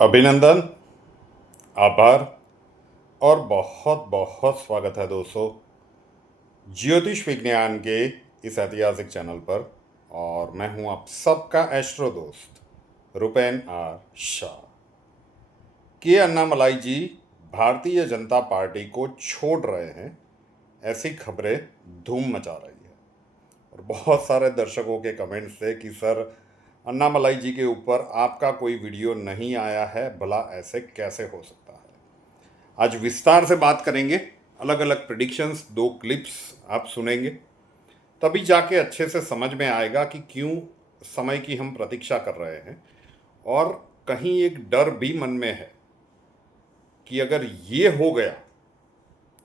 अभिनंदन, आभार और बहुत बहुत स्वागत है दोस्तों ज्योतिष विज्ञान के इस ऐतिहासिक चैनल पर। और मैं हूं आप सबका एस्ट्रो दोस्त रुपेन आर शाह। के अन्नामलाई जी भारतीय जनता पार्टी को छोड़ रहे हैं, ऐसी खबरें धूम मचा रही है। और बहुत सारे दर्शकों के कमेंट्स थे कि सर अन्नामलाई जी के ऊपर आपका कोई वीडियो नहीं आया है, भला ऐसे कैसे हो सकता है। आज विस्तार से बात करेंगे, अलग अलग प्रिडिक्शंस, 2 क्लिप्स आप सुनेंगे, तभी जाके अच्छे से समझ में आएगा कि क्यों समय की हम प्रतीक्षा कर रहे हैं। और कहीं एक डर भी मन में है कि अगर ये हो गया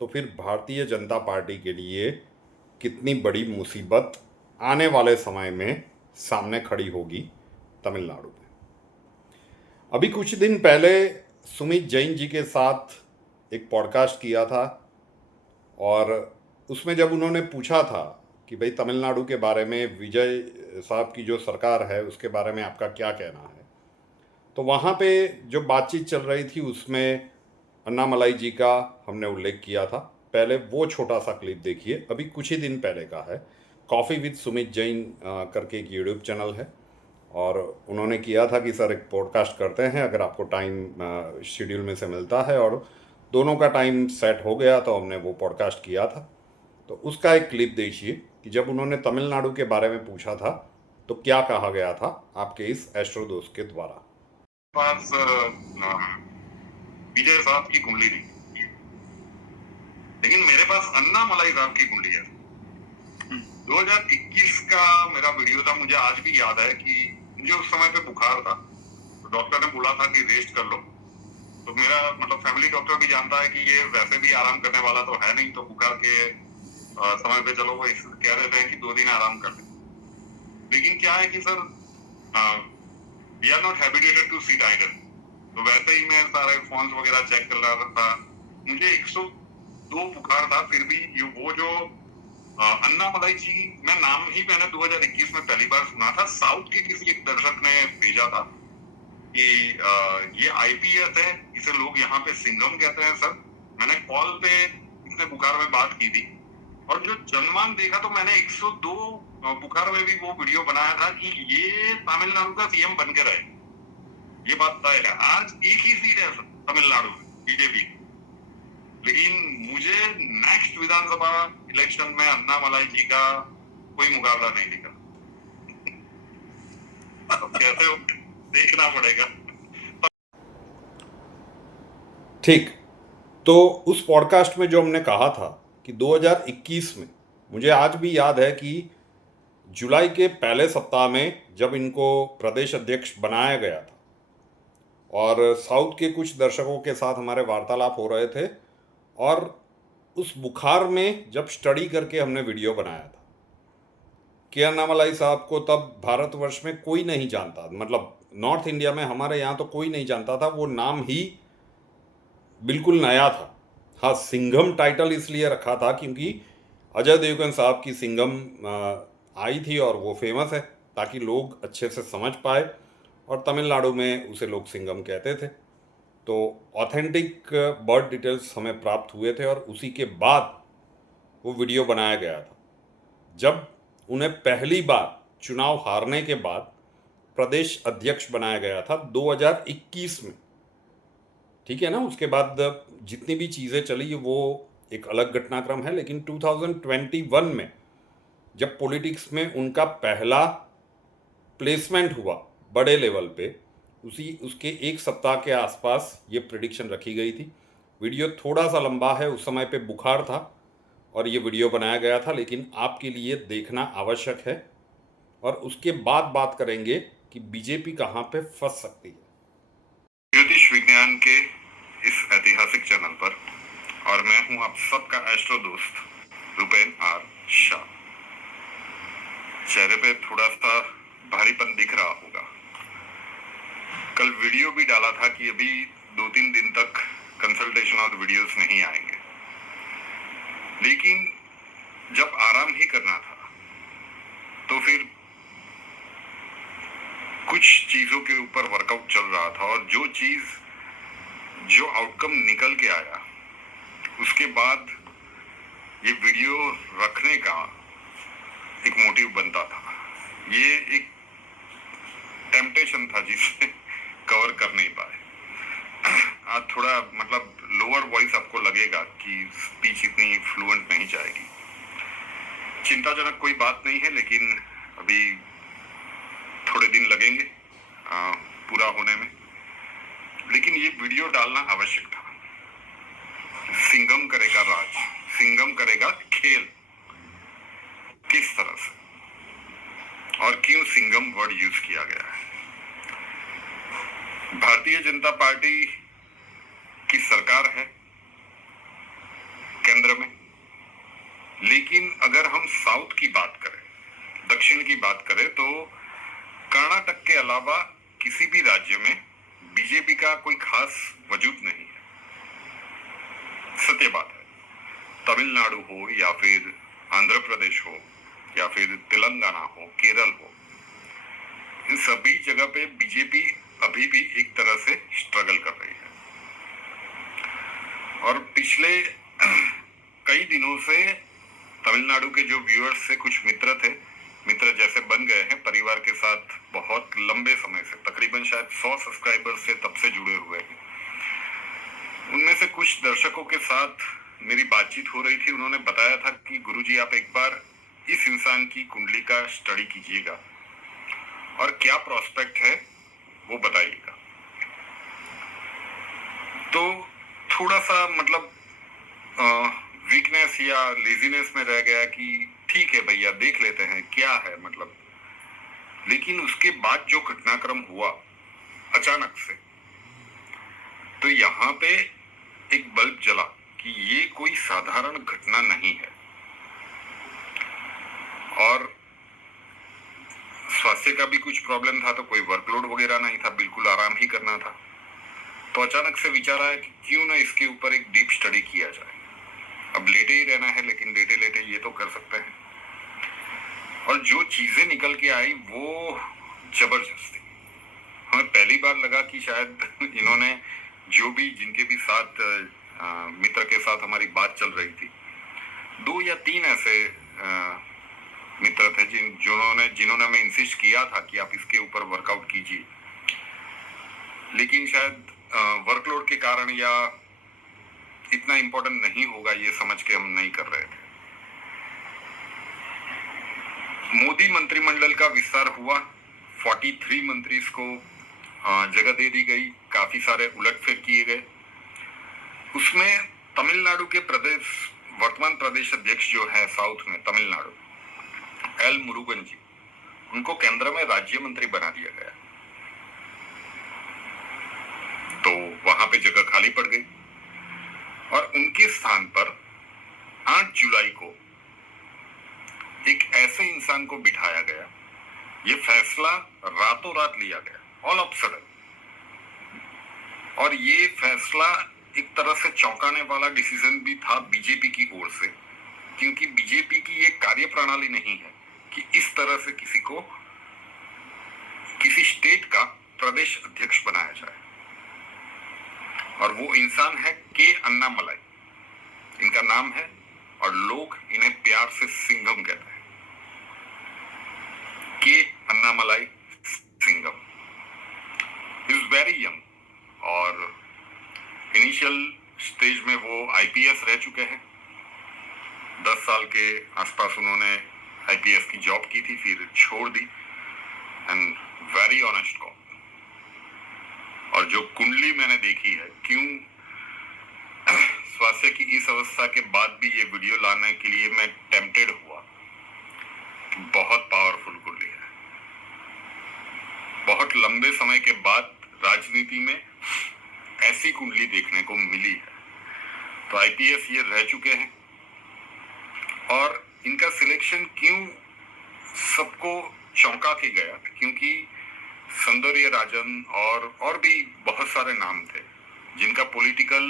तो फिर भारतीय जनता पार्टी के लिए कितनी बड़ी मुसीबत आने वाले समय में सामने खड़ी होगी तमिलनाडु में। अभी कुछ दिन पहले सुमित जैन जी के साथ एक पॉडकास्ट किया था और उसमें जब उन्होंने पूछा था कि भाई तमिलनाडु के बारे में, विजय साहब की जो सरकार है उसके बारे में आपका क्या कहना है, तो वहाँ पे जो बातचीत चल रही थी उसमें अन्नामलाई जी का हमने उल्लेख किया था। पहले वो छोटा सा क्लिप देखिए, अभी कुछ ही दिन पहले का है। कॉफ़ी विद सुमित जैन करके एक यूट्यूब चैनल है और उन्होंने किया था कि सर एक पॉडकास्ट करते हैं, अगर आपको टाइम शेड्यूल में से मिलता है, और दोनों का टाइम सेट हो गया तो हमने वो पॉडकास्ट किया था। तो उसका एक क्लिप देखिए कि जब उन्होंने तमिलनाडु के बारे में पूछा था तो क्या कहा गया था आपके इस एस्ट्रो दोस्त के द्वारा। पास विजय साहब की कुंडली नहीं, लेकिन मेरे पास अन्नामलाई साहब की कुंडली है। 2021 का मेरा वीडियो था, मुझे आज भी याद है कि मुझे उस समय पे बुखार था, तो डॉक्टर ने बोला था कि रेस्ट कर लो। तो मेरा फैमिली डॉक्टर भी जानता है कि ये वैसे भी आराम करने वाला तो है नहीं, तो बुखार के समय पे चलो वो कह रहे थे कि 2 दिन आराम कर ले। लेकिन क्या है कि sir, we are not habituated to sit idle. तो वैसे ही मैं सारे फॉर्म्स वगैरह चेक कर रहा था, मुझे 102 बुखार था। फिर भी ये वो जो अन्नामलाई जी, मैं नाम ही मैंने 2021 में पहली बार सुना था। साउथ के किसी एक दर्शक ने भेजा था कि ये आईपीएस है, इसे लोग यहाँ पे सिंघम कहते हैं सर। मैंने कॉल पे इसने बुखार में बात की थी और जो जनमान देखा तो मैंने 102 बुखार में भी वो वीडियो बनाया था कि ये तमिलनाडु का सीएम बन के रहे। ये बात तय है। आज एक ही सीट है तमिलनाडु में बीजेपी, लेकिन मुझे नेक्स्ट विधानसभा इलेक्शन में अन्नामलाई जी का कोई मुकाबला नहीं दिखा। कैसे हो देखना पड़ेगा। ठीक, तो उस पॉडकास्ट में जो हमने कहा था कि 2021 में, मुझे आज भी याद है कि जुलाई के पहले सप्ताह में जब इनको प्रदेश अध्यक्ष बनाया गया था और साउथ के कुछ दर्शकों के साथ हमारे वार्तालाप हो रहे थे, और उस बुखार में जब स्टडी करके हमने वीडियो बनाया था। के अन्नामलाई साहब को तब भारतवर्ष में कोई नहीं जानता, नॉर्थ इंडिया में हमारे यहाँ तो कोई नहीं जानता था, वो नाम ही बिल्कुल नया था। हाँ, सिंघम टाइटल इसलिए रखा था क्योंकि अजय देवगन साहब की सिंघम आई थी और वो फेमस है, ताकि लोग अच्छे से समझ पाए, और तमिलनाडु में उसे लोग सिंघम कहते थे। तो ऑथेंटिक बर्थ डिटेल्स हमें प्राप्त हुए थे और उसी के बाद वो वीडियो बनाया गया था जब उन्हें पहली बार चुनाव हारने के बाद प्रदेश अध्यक्ष बनाया गया था 2021 में। ठीक है ना, उसके बाद जितनी भी चीज़ें चली वो एक अलग घटनाक्रम है, लेकिन 2021 में जब पॉलिटिक्स में उनका पहला प्लेसमेंट हुआ बड़े लेवल पे, उसके एक सप्ताह के आसपास ये प्रिडिक्शन रखी गई थी। वीडियो थोड़ा सा लंबा है, उस समय पे बुखार था और ये वीडियो बनाया गया था, लेकिन आपके लिए देखना आवश्यक है। और उसके बाद बात करेंगे कि बीजेपी कहाँ पे फंस सकती है। ज्योतिष विज्ञान के इस ऐतिहासिक चैनल पर, और मैं हूं आप सबका एस्ट्रो दोस्त रुपेन आर शाह। चेहरे पे थोड़ा सा भारीपन दिख रहा होगा। कल वीडियो भी डाला था कि अभी 2-3 दिन तक कंसल्टेशन और वीडियोस नहीं आएंगे, लेकिन जब आराम ही करना था तो फिर कुछ चीजों के ऊपर वर्कआउट चल रहा था और जो आउटकम निकल के आया उसके बाद ये वीडियो रखने का एक मोटिव बनता था। ये एक टेम्पटेशन था जिसे कवर कर नहीं पाए। आज थोड़ा मतलब लोअर वॉइस आपको लगेगा कि स्पीच इतनी फ्लुएंट नहीं जाएगी। चिंताजनक कोई बात नहीं है, लेकिन अभी थोड़े दिन लगेंगे पूरा होने में। लेकिन ये वीडियो डालना आवश्यक था। सिंघम करेगा राज, सिंघम करेगा खेल, किस तरह से और क्यों सिंघम वर्ड यूज किया गया है। भारतीय जनता पार्टी की सरकार है केंद्र में, लेकिन अगर हम साउथ की बात करें, दक्षिण की बात करें, तो कर्नाटक के अलावा किसी भी राज्य में बीजेपी का कोई खास वजूद नहीं है। सत्य बात है। तमिलनाडु हो या फिर आंध्र प्रदेश हो या फिर तेलंगाना हो, केरल हो, इन सभी जगह पे बीजेपी अभी भी एक तरह से स्ट्रगल कर रही है। और पिछले कई दिनों से तमिलनाडु के जो व्यूअर्स से कुछ मित्र जैसे बन गए हैं, परिवार के साथ बहुत लंबे समय से, तकरीबन शायद 100 सब्सक्राइबर्स से तब से जुड़े हुए हैं। उनमें से कुछ दर्शकों के साथ मेरी बातचीत हो रही थी। उन्होंने बताया था कि गुरुजी आप एक बार इस इंसान की कुंडली का स्टडी कीजिएगा और क्या प्रोस्पेक्ट है वो बताइएगा। तो थोड़ा सा मतलब वीकनेस या लेजीनेस में रह गया कि ठीक है भैया देख लेते हैं क्या है मतलब। लेकिन उसके बाद जो घटनाक्रम हुआ अचानक से, तो यहाँ पे एक बल्ब जला कि ये कोई साधारण घटना नहीं है। और स्वास्थ्य का भी कुछ प्रॉब्लम था, तो कोई वर्कलोड वगैरह नहीं था, बिल्कुल आराम ही करना था। तो अचानक से विचार आया कि क्यों ना इसके ऊपर एक डीप स्टडी किया जाए। अब लेटे ही रहना है, लेकिन लेटे लेटे ये तो कर सकते हैं। और जो चीजें निकल के आई वो जबरदस्त थी। हमें पहली बार लगा कि शायद इन्होंने जो भी जिनके भी साथ मित्र के साथ हमारी बात चल रही थी, 2 या 3 ऐसे मित्र थे जिन्होंने हमें इंसिस्ट किया था कि आप इसके ऊपर वर्कआउट कीजिए, लेकिन शायद वर्कलोड के कारण या इतना इम्पोर्टेंट नहीं होगा ये समझ के हम नहीं कर रहे थे। मोदी मंत्रिमंडल का विस्तार हुआ, 43 मंत्री को जगह दे दी गई, काफी सारे उलटफेर किए गए। उसमें तमिलनाडु के वर्तमान प्रदेश अध्यक्ष जो है साउथ में तमिलनाडु, एल मुरुगन जी, उनको केंद्र में राज्य मंत्री बना दिया गया। तो वहां पे जगह खाली पड़ गई और उनके स्थान पर 8 जुलाई को एक ऐसे इंसान को बिठाया गया। ये फैसला रातों रात लिया गया, ऑल ऑफ सडन। और ये फैसला एक तरह से चौंकाने वाला डिसीजन भी था बीजेपी की ओर से, क्योंकि बीजेपी की ये कार्य प्रणाली नहीं है कि इस तरह से किसी को किसी स्टेट का प्रदेश अध्यक्ष बनाया जाए। और वो इंसान है के अन्नामलाई, इनका नाम है, और लोग इन्हें प्यार से सिंघम कहते हैं। के Annamalai Singham is very young और इनिशियल स्टेज में वो आईपीएस रह चुके हैं। 10 साल के आसपास उन्होंने आईपीएस की जॉब की थी, फिर छोड़ दी। And very honest cop. और जो कुंडली मैंने देखी है, क्यों स्वास्थ्य की इस अवस्था के बाद भी ये वीडियो लाने के लिए मैं टेम्प्टेड हुआ, बहुत पावरफुल कुंडली है। बहुत लंबे समय के बाद राजनीति में ऐसी कुंडली देखने को मिली है। तो आईपीएस ये रह चुके हैं और इनका सिलेक्शन क्यों सबको चौंका के गया, क्योंकि सौंदर्य राजन और भी बहुत सारे नाम थे जिनका पॉलिटिकल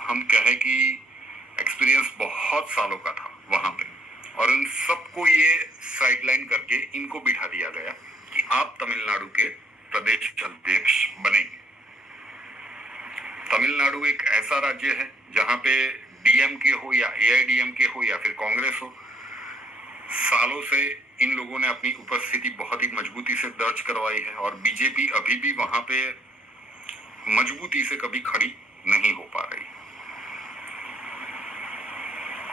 हम कहें कि एक्सपीरियंस बहुत सालों का था वहां पे, और उन सबको ये साइडलाइन करके इनको बिठा दिया गया कि आप तमिलनाडु के प्रदेश अध्यक्ष बनेंगे। तमिलनाडु एक ऐसा राज्य है जहां पे डीएमके हो या एआईडीएमके हो या फिर कांग्रेस हो, सालों से इन लोगों ने अपनी उपस्थिति बहुत ही मजबूती से दर्ज करवाई है और बीजेपी अभी भी वहां पे मजबूती से कभी खड़ी नहीं हो पा रही।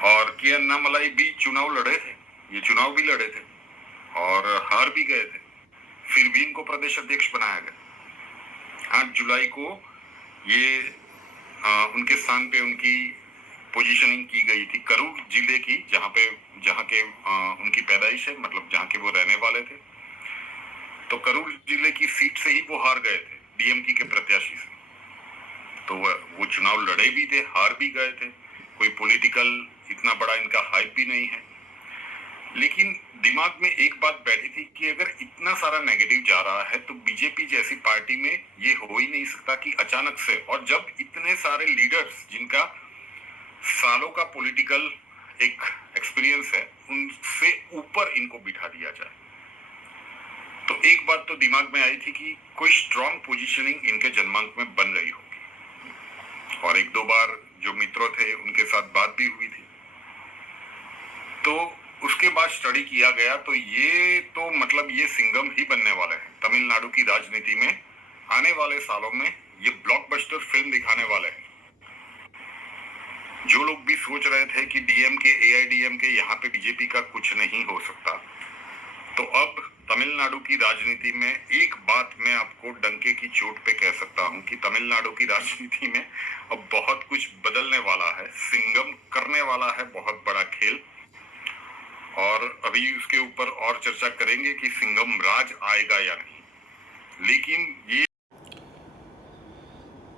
और के अन्नामलाई भी चुनाव लड़े थे, ये चुनाव भी लड़े थे और हार भी गए थे, फिर भी इनको प्रदेश अध्यक्ष बनाया गया। 8 जुलाई को ये उनके स्थान पे उनकी पोजीशनिंग की गई थी करूर जिले की, जहाँ के उनकी पैदाइश है, मतलब जहाँ के वो रहने वाले थे। तो करूर जिले की सीट से ही वो हार गए थे डीएमके के प्रत्याशी से। तो वो चुनाव लड़े भी थे, हार भी गए थे, कोई पॉलिटिकल इतना बड़ा इनका हाइप भी नहीं है। लेकिन दिमाग में एक बात बैठी थी कि अगर इतना सारा नेगेटिव जा रहा है तो बीजेपी जैसी पार्टी में ये हो ही नहीं सकता कि अचानक से, और जब इतने सारे लीडर्स जिनका सालों का पॉलिटिकल एक एक्सपीरियंस है, उनसे ऊपर इनको बिठा दिया जाए। तो एक बात तो दिमाग में आई थी कि कोई स्ट्रॉन्ग पोजीशनिंग इनके जनमानस में बन रही होगी। और एक दो बार जो मित्रों थे उनके साथ बात भी हुई थी, तो उसके बाद स्टडी किया गया तो ये सिंघम ही बनने वाले हैं तमिलनाडु की राजनीति में। आने वाले सालों में ये ब्लॉकबस्टर फिल्म दिखाने वाले हैं। जो लोग भी सोच रहे थे कि डीएमके एआईडीएमके यहाँ पे बीजेपी का कुछ नहीं हो सकता, तो अब तमिलनाडु की राजनीति में एक बात मैं आपको डंके की चोट पे कह सकता हूँ कि तमिलनाडु की राजनीति में अब बहुत कुछ बदलने वाला है। सिंघम करने वाला है बहुत बड़ा खेल, और अभी उसके ऊपर और चर्चा करेंगे कि सिंघम राज आएगा या नहीं। लेकिन ये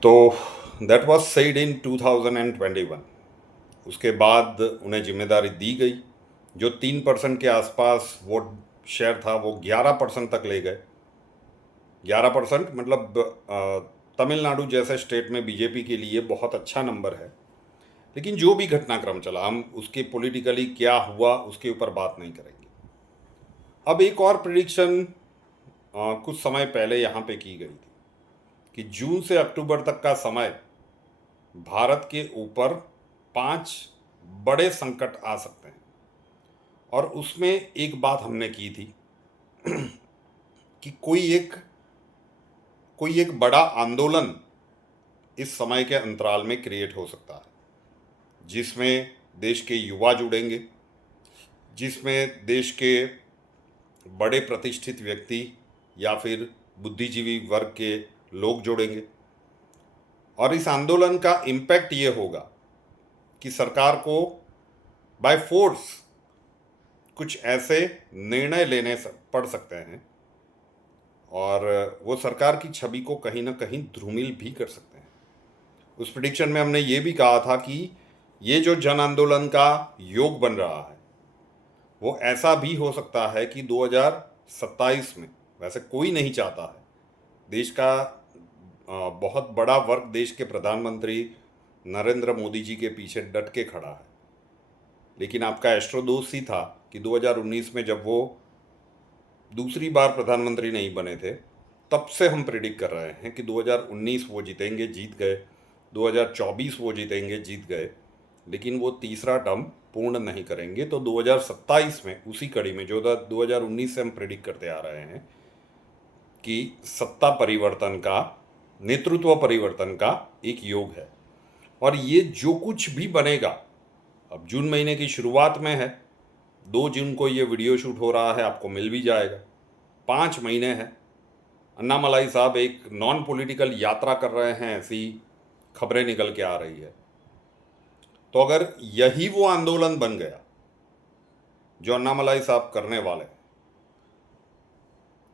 तो दैट वाज सेड इन 2021। उसके बाद उन्हें जिम्मेदारी दी गई। जो 3% के आसपास वोट शेयर था वो 11% तक ले गए। 11% मतलब तमिलनाडु जैसे स्टेट में बीजेपी के लिए बहुत अच्छा नंबर है। लेकिन जो भी घटनाक्रम चला, हम उसके पॉलिटिकली क्या हुआ उसके ऊपर बात नहीं करेंगे। अब एक और प्रिडिक्शन कुछ समय पहले यहाँ पे की गई थी कि जून से अक्टूबर तक का समय भारत के ऊपर 5 बड़े संकट आ सकते हैं। और उसमें एक बात हमने की थी कि कोई एक बड़ा आंदोलन इस समय के अंतराल में क्रिएट हो सकता है, जिसमें देश के युवा जुड़ेंगे, जिसमें देश के बड़े प्रतिष्ठित व्यक्ति या फिर बुद्धिजीवी वर्ग के लोग जुड़ेंगे। और इस आंदोलन का इम्पैक्ट ये होगा कि सरकार को बाय फोर्स कुछ ऐसे निर्णय लेने पड़ सकते हैं और वो सरकार की छवि को कहीं ना कहीं ध्रूमिल भी कर सकते हैं। उस प्रिडिक्शन में हमने ये भी कहा था कि ये जो जन आंदोलन का योग बन रहा है वो ऐसा भी हो सकता है कि 2027 में, वैसे कोई नहीं चाहता है, देश का बहुत बड़ा वर्ग देश के प्रधानमंत्री नरेंद्र मोदी जी के पीछे डट के खड़ा है। लेकिन आपका एस्ट्रोदोष ही था कि 2019 में जब वो दूसरी बार प्रधानमंत्री नहीं बने थे, तब से हम प्रिडिक्ट कर रहे हैं कि 2019 वो जीतेंगे, जीत गए, 2024 वो जीतेंगे, जीत गए, लेकिन वो तीसरा टर्म पूर्ण नहीं करेंगे। तो 2027 में उसी कड़ी में जो 2019 से हम प्रिडिक्ट करते आ रहे हैं कि सत्ता परिवर्तन का, नेतृत्व परिवर्तन का एक योग है। और ये जो कुछ भी बनेगा, अब जून महीने की शुरुआत में है, 2 जून को ये वीडियो शूट हो रहा है, आपको मिल भी जाएगा। 5 महीने हैं। अन्नामलाई साहब एक नॉन पॉलिटिकल यात्रा कर रहे हैं, ऐसी खबरें निकल के आ रही है। तो अगर यही वो आंदोलन बन गया जो अन्नामलाई साहब करने वाले हैं,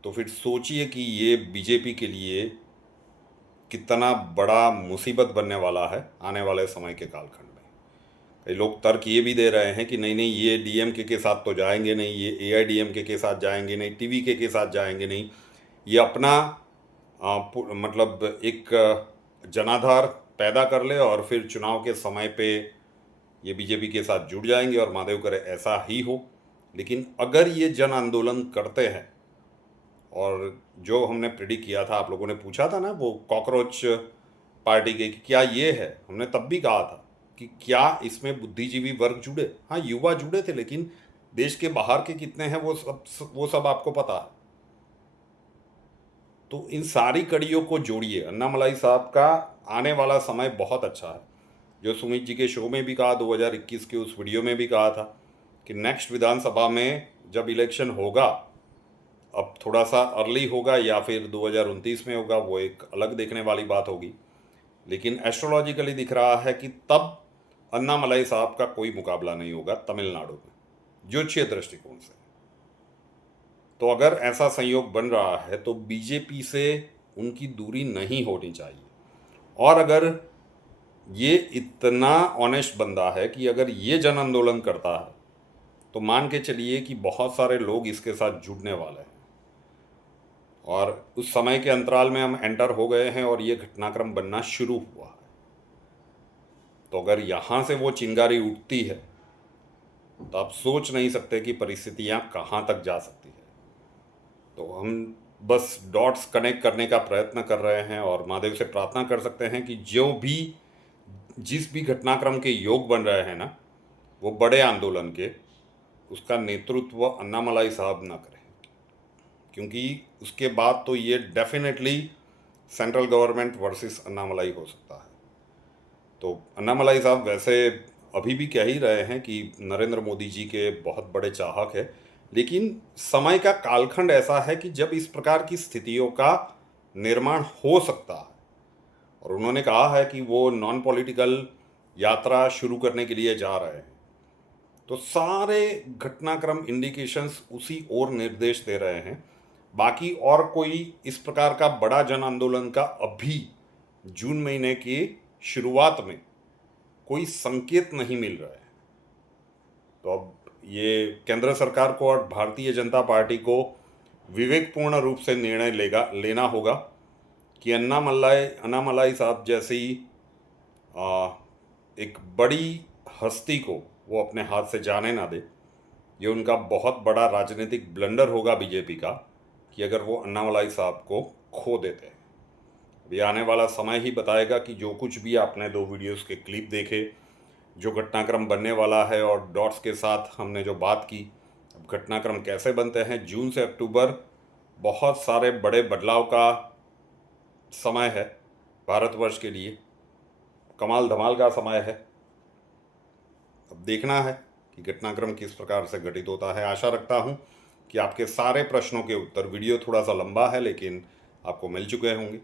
तो फिर सोचिए कि ये बीजेपी के लिए कितना बड़ा मुसीबत बनने वाला है आने वाले समय के कालखंड में। कई लोग तर्क ये भी दे रहे हैं कि नहीं ये डीएमके के साथ तो जाएंगे नहीं, ये एआईडीएमके के साथ जाएंगे नहीं, टीवीके के साथ जाएंगे नहीं, ये अपना मतलब एक जनाधार पैदा कर ले और फिर चुनाव के समय पे ये बीजेपी के साथ जुड़ जाएंगे, और महादेव करे ऐसा ही हो। लेकिन अगर ये जन आंदोलन करते हैं और जो हमने प्रिडिक्ट किया था, आप लोगों ने पूछा था ना वो कॉकरोच पार्टी के कि क्या ये है, हमने तब भी कहा था कि क्या इसमें बुद्धिजीवी वर्ग जुड़े। हाँ, युवा जुड़े थे, लेकिन देश के बाहर के कितने हैं वो सब आपको पता है। तो इन सारी कड़ियों को जोड़िए। अन्नामलाई साहब का आने वाला समय बहुत अच्छा है। जो सुमित जी के शो में भी कहा, 2021 के उस वीडियो में भी कहा था कि नेक्स्ट विधानसभा में जब इलेक्शन होगा, अब थोड़ा सा अर्ली होगा या फिर 2029 में होगा, वो एक अलग देखने वाली बात होगी, लेकिन एस्ट्रोलॉजिकली दिख रहा है कि तब अन्नामलाई साहब का कोई मुकाबला नहीं होगा तमिलनाडु में, ज्योतिषीय दृष्टिकोण से। तो अगर ऐसा संयोग बन रहा है तो बीजेपी से उनकी दूरी नहीं होनी चाहिए। और अगर ये इतना ऑनेस्ट बंदा है कि अगर ये जन आंदोलन करता है तो मान के चलिए कि बहुत सारे लोग इसके साथ जुड़ने वाले हैं। और उस समय के अंतराल में हम एंटर हो गए हैं और ये घटनाक्रम बनना शुरू हुआ है। तो अगर यहाँ से वो चिंगारी उठती है तो आप सोच नहीं सकते कि परिस्थितियाँ कहाँ तक जा सकती है। तो हम बस डॉट्स कनेक्ट करने का प्रयत्न कर रहे हैं और महादेव से प्रार्थना कर सकते हैं कि जिस भी घटनाक्रम के योग बन रहे हैं ना, वो बड़े आंदोलन के, उसका नेतृत्व अन्नामलाई साहब ना करें, क्योंकि उसके बाद तो ये definitely central government versus Annamalai हो सकता है। तो अन्नामलाई साहब वैसे अभी भी कह ही रहे हैं कि नरेंद्र मोदी जी के बहुत बड़े चाहक है, लेकिन समय का कालखंड ऐसा है कि जब इस प्रकार की स्थितियों का निर्माण हो सकता है। और उन्होंने कहा है कि वो नॉन पॉलिटिकल यात्रा शुरू करने के लिए जा रहे हैं। तो सारे घटनाक्रम इंडिकेशंस उसी ओर निर्देश दे रहे हैं। बाकी और कोई इस प्रकार का बड़ा जन आंदोलन का अभी जून महीने की शुरुआत में कोई संकेत नहीं मिल रहा है। तो अब ये केंद्र सरकार को और भारतीय जनता पार्टी को विवेकपूर्ण रूप से निर्णय लेना होगा कि अन्नामलाई साहब जैसी एक बड़ी हस्ती को वो अपने हाथ से जाने ना दे। ये उनका बहुत बड़ा राजनीतिक ब्लंडर होगा बीजेपी का कि अगर वो अन्नामलाई साहब को खो देते हैं। अभी आने वाला समय ही बताएगा कि जो कुछ भी आपने 2 वीडियोस के क्लिप देखे, जो घटनाक्रम बनने वाला है और डॉट्स के साथ हमने जो बात की, अब घटनाक्रम कैसे बनते हैं। जून से अक्टूबर बहुत सारे बड़े बदलाव का समय है भारतवर्ष के लिए, कमाल धमाल का समय है। अब देखना है कि घटनाक्रम किस प्रकार से घटित होता है। आशा रखता हूँ कि आपके सारे प्रश्नों के उत्तर, वीडियो थोड़ा सा लंबा है लेकिन आपको मिल चुके होंगे।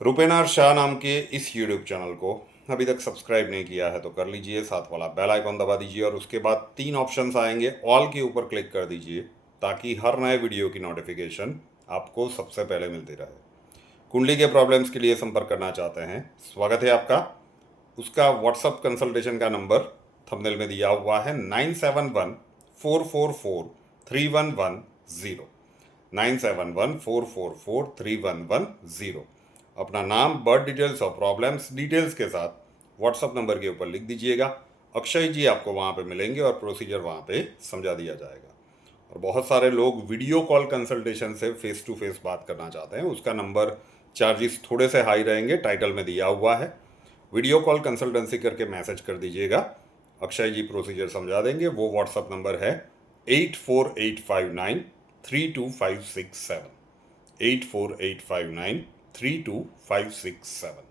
रूपेनार शाह नाम के इस यूट्यूब चैनल को अभी तक सब्सक्राइब नहीं किया है तो कर लीजिए, साथ वाला बेल आइकॉन दबा दीजिए और उसके बाद 3 ऑप्शंस आएंगे, ऑल के ऊपर क्लिक कर दीजिए ताकि हर नए वीडियो की नोटिफिकेशन आपको सबसे पहले मिलती रहे। कुंडली के प्रॉब्लम्स के लिए संपर्क करना चाहते हैं, स्वागत है आपका। उसका व्हाट्सअप कंसल्टेशन का नंबर थंबनेल में दिया हुआ है, 9714443110, 9714443110। अपना नाम, बर्थ डिटेल्स और प्रॉब्लम्स डिटेल्स के साथ व्हाट्सअप नंबर के ऊपर लिख दीजिएगा। अक्षय जी आपको वहाँ पे मिलेंगे और प्रोसीजर वहाँ पे समझा दिया जाएगा। और बहुत सारे लोग वीडियो कॉल कंसल्टेशन से फेस टू फेस बात करना चाहते हैं, उसका नंबर चार्जेस थोड़े से हाई रहेंगे, टाइटल में दिया हुआ है। वीडियो कॉल कंसल्टेंसी करके मैसेज कर दीजिएगा, अक्षय जी प्रोसीजर समझा देंगे। वो व्हाट्सअप नंबर है 8485932567, 8485932567।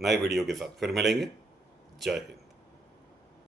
नए वीडियो के साथ फिर मिलेंगे। जय हिंद।